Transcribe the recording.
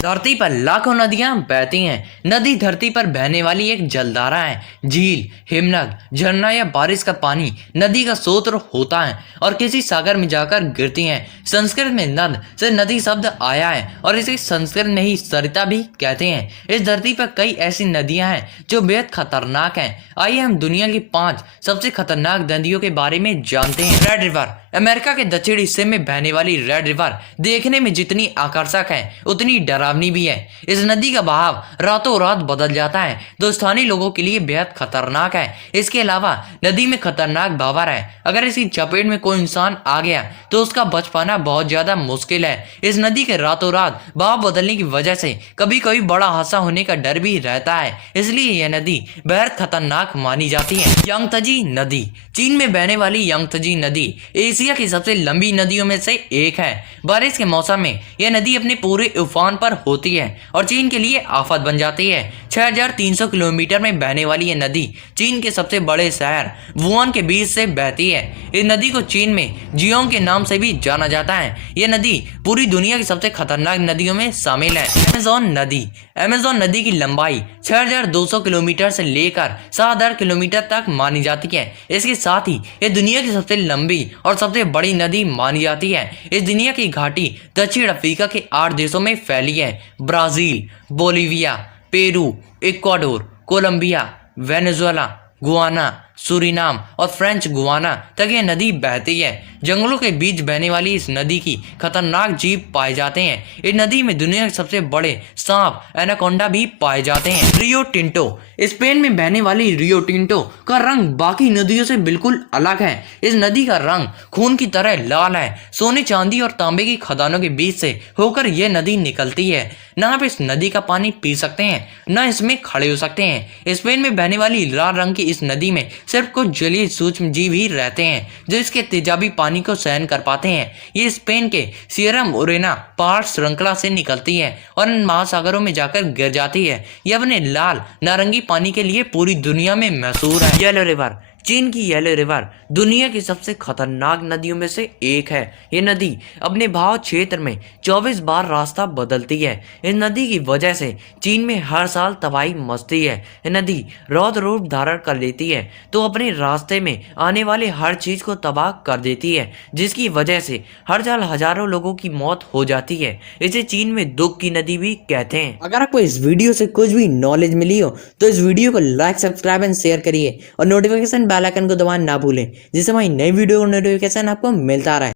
धरती पर लाखों नदियां बहती हैं। नदी धरती पर बहने वाली एक जलधारा है। झील, हिमनद, झरना या बारिश का पानी नदी का स्रोत होता है और किसी सागर में जाकर गिरती हैं। संस्कृत में नद से नदी शब्द आया है और इसे संस्कृत में ही सरिता भी कहते हैं। इस धरती पर कई ऐसी नदियां हैं जो बेहद खतरनाक हैं। आइए हम दुनिया की 5 सबसे खतरनाक नदियों के बारे में जानते हैं। रेड रिवर, अमेरिका के दक्षिणी हिस्से में बहने वाली रेड रिवर देखने में जितनी आकर्षक है उतनी डरावनी भी है। इस नदी का बहाव रातों रात बदल जाता है तो स्थानीय लोगों के लिए बेहद खतरनाक है। इसके अलावा नदी में खतरनाक बहाव है। अगर इसकी चपेट में कोई इंसान आ गया तो उसका बच पाना बहुत ज्यादा मुश्किल है। इस नदी के रातों रात बहाव बदलने की वजह से कभी कभी बड़ा हादसा होने का डर भी रहता है, इसलिए यह नदी बेहद खतरनाक मानी जाती है। यांगत्जे नदी, चीन में बहने यांगत्जे यांगत्जे नदी एशिया की सबसे लंबी नदियों में से एक है। बारिश के मौसम में यह नदी अपने पूरे उफान पर होती है और चीन के लिए आफत बन जाती है। 6300 किलोमीटर में बहने वाली यह नदी चीन के सबसे बड़े शहर वुहान के बीच से बहती है। इस नदी को चीन में जियोंग के नाम से भी जाना जाता है। यह नदी पूरी दुनिया की सबसे खतरनाक नदियों में शामिल है। अमेज़न नदी, अमेज़न नदी की लंबाई 6200 किलोमीटर से लेकर 7000 किलोमीटर तक मानी जाती है। इसके साथ ही यह दुनिया की सबसे लंबी और सबसे बड़ी नदी मानी जाती है। इस दुनिया की घाटी दक्षिण अफ्रीका के 8 देशों में फैली है। Brazil, Bolivia, Peru, Ecuador, Colombia, Venezuela, Guyana, Suriname और फ्रेंच गुआना तक यह नदी बहती है। जंगलों के बीच बहने वाली इस नदी की खतरनाक जीव पाए जाते हैं। इस नदी में दुनिया के सबसे बड़े सांप एनाकोंडा भी पाए जाते हैं। रियो टिंटो, स्पेन में बहने वाली रियो टिंटो का रंग बाकी नदियों से बिल्कुल अलग है। इस नदी का रंग खून की तरह लाल है। सोने, चांदी और तांबे की खदानों के बीच से होकर यह नदी निकलती है। न आप इस नदी का पानी पी सकते हैं न इसमें खड़े हो सकते हैं। स्पेन में बहने वाली लाल रंग की इस नदी में सिर्फ कुछ जलीय सूक्ष्म जीव ही रहते हैं जो इसके तेजाबी पानी को सहन कर पाते हैं। ये स्पेन के सियरा मोरेना पहाड़ श्रृंखला से निकलती है और इन महासागरों में जाकर गिर जाती है। यह अपने लाल नारंगी पानी के लिए पूरी दुनिया में मशहूर है। येलो रिवर, चीन की येलो रिवर दुनिया की सबसे खतरनाक नदियों में से एक है। ये नदी अपने बहाव क्षेत्र में 24 बार रास्ता बदलती है। इस नदी की वजह से चीन में हर साल तबाही मचती है। ये नदी रौद्र रूप धारण कर लेती है तो अपने रास्ते में आने वाले हर चीज को तबाह कर देती है, जिसकी वजह से हर साल हजारों लोगों की मौत हो जाती है। इसे चीन में दुख की नदी भी कहते हैं। अगर आपको इस वीडियो से कुछ भी नॉलेज मिली हो तो इस वीडियो को लाइक, सब्सक्राइब एंड शेयर करिए और नोटिफिकेशन बेल आइकन को दबाना ना भूलें, जिससे हमारी नई वीडियो का नोटिफिकेशन आपको मिलता रहे।